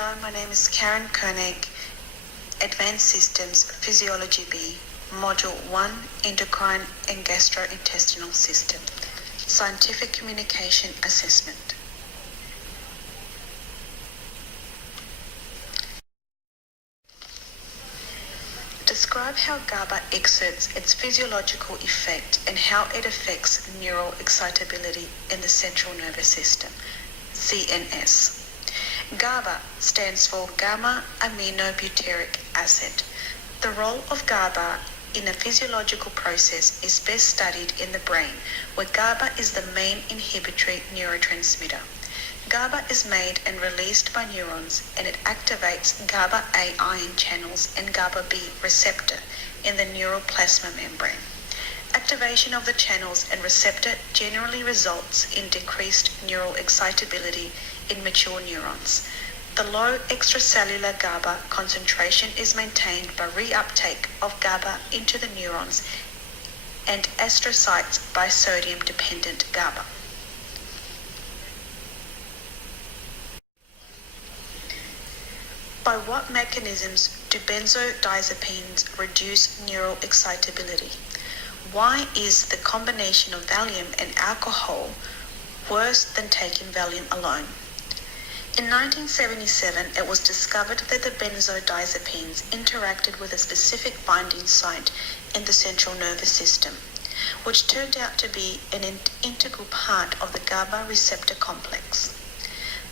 Hello, my name is Karen Koenig, Advanced Systems, Physiology B, Module 1, Endocrine and Gastrointestinal System, Scientific Communication Assessment. Describe how GABA exerts its physiological effect and how it affects neural excitability in the central nervous system, CNS. GABA stands for gamma-aminobutyric acid. The role of GABA in a physiological process is best studied in the brain, where GABA is the main inhibitory neurotransmitter. GABA is made and released by neurons, and it activates GABA A ion channels and GABA B receptor in the neural plasma membrane. Activation of the channels and receptor generally results in decreased neural excitability in mature neurons. The low extracellular GABA concentration is maintained by reuptake of GABA into the neurons and astrocytes by sodium-dependent GABA. By what mechanisms do benzodiazepines reduce neural excitability? Why is the combination of Valium and alcohol worse than taking Valium alone? In 1977, it was discovered that the benzodiazepines interacted with a specific binding site in the central nervous system, which turned out to be an integral part of the GABA receptor complex.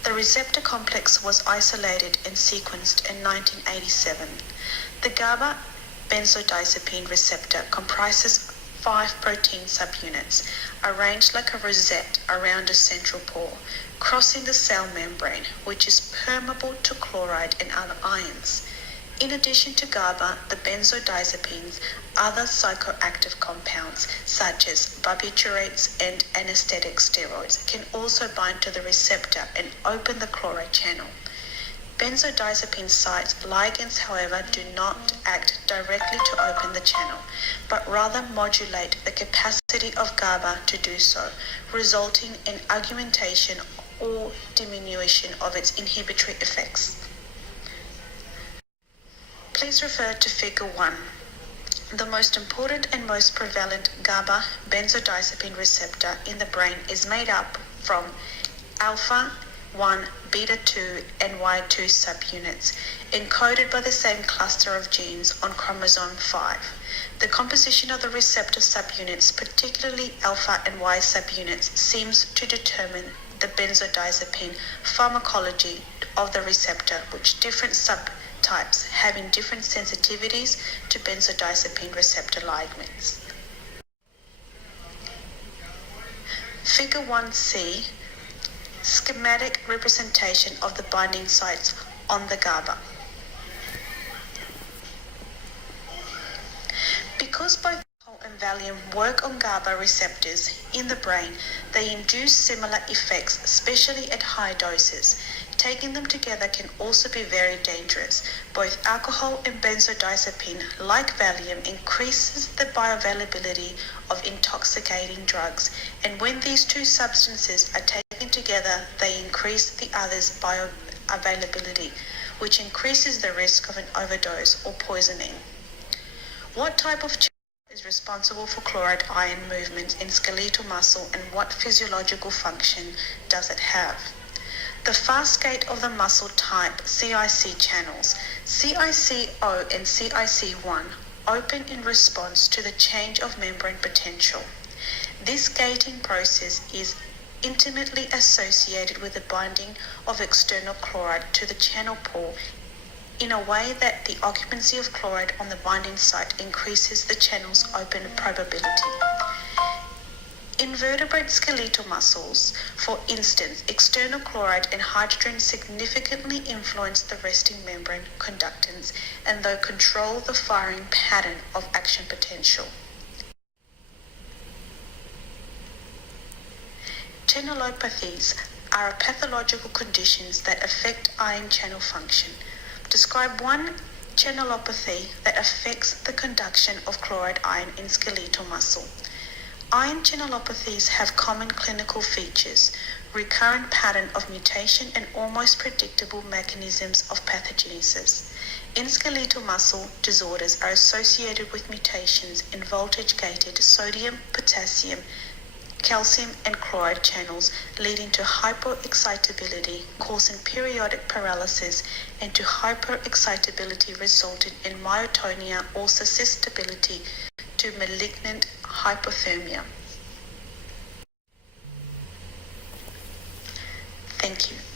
The receptor complex was isolated and sequenced in 1987. The GABA benzodiazepine receptor comprises 5 protein subunits arranged like a rosette around a central pore, crossing the cell membrane, which is permeable to chloride and other ions. In addition to GABA, the benzodiazepines, other psychoactive compounds such as barbiturates and anesthetic steroids can also bind to the receptor and open the chloride channel. Benzodiazepine site ligands, however, do not act directly to open the channel, but rather modulate the capacity of GABA to do so, resulting in augmentation or diminution of its inhibitory effects. Please refer to Figure 1. The most important and most prevalent GABA benzodiazepine receptor in the brain is made up from alpha-1, beta-2, and Y2 subunits, encoded by the same cluster of genes on chromosome 5. The composition of the receptor subunits, particularly alpha and Y subunits, seems to determine the benzodiazepine pharmacology of the receptor, which different subtypes having different sensitivities to benzodiazepine receptor ligands. Figure 1C, schematic representation of the binding sites on the GABA. Because both alcohol and Valium work on GABA receptors in the brain, they induce similar effects, especially at high doses. Taking them together can also be very dangerous. Both alcohol and benzodiazepine, like Valium, increases the bioavailability of intoxicating drugs, and when these two substances are taken together, they increase the other's bioavailability, which increases the risk of an overdose or poisoning. What type of channel is responsible for chloride ion movement in skeletal muscle, and what physiological function does it have? The fast gate of the muscle type CIC channels, CIC-O and CIC-1, open in response to the change of membrane potential. This gating process is intimately associated with the binding of external chloride to the channel pore in a way that the occupancy of chloride on the binding site increases the channel's open probability. In vertebrate skeletal muscles, for instance, external chloride and hydrogen significantly influence the resting membrane conductance and though control the firing pattern of action potential. Channelopathies are pathological conditions that affect ion channel function. Describe one channelopathy that affects the conduction of chloride ion in skeletal muscle. Iron channelopathies have common clinical features, recurrent pattern of mutation and almost predictable mechanisms of pathogenesis. In skeletal muscle, disorders are associated with mutations in voltage-gated sodium, potassium, calcium and chloride channels, leading to hyperexcitability, causing periodic paralysis, and to hyperexcitability resulting in myotonia or susceptibility to malignant hypothermia. Thank you.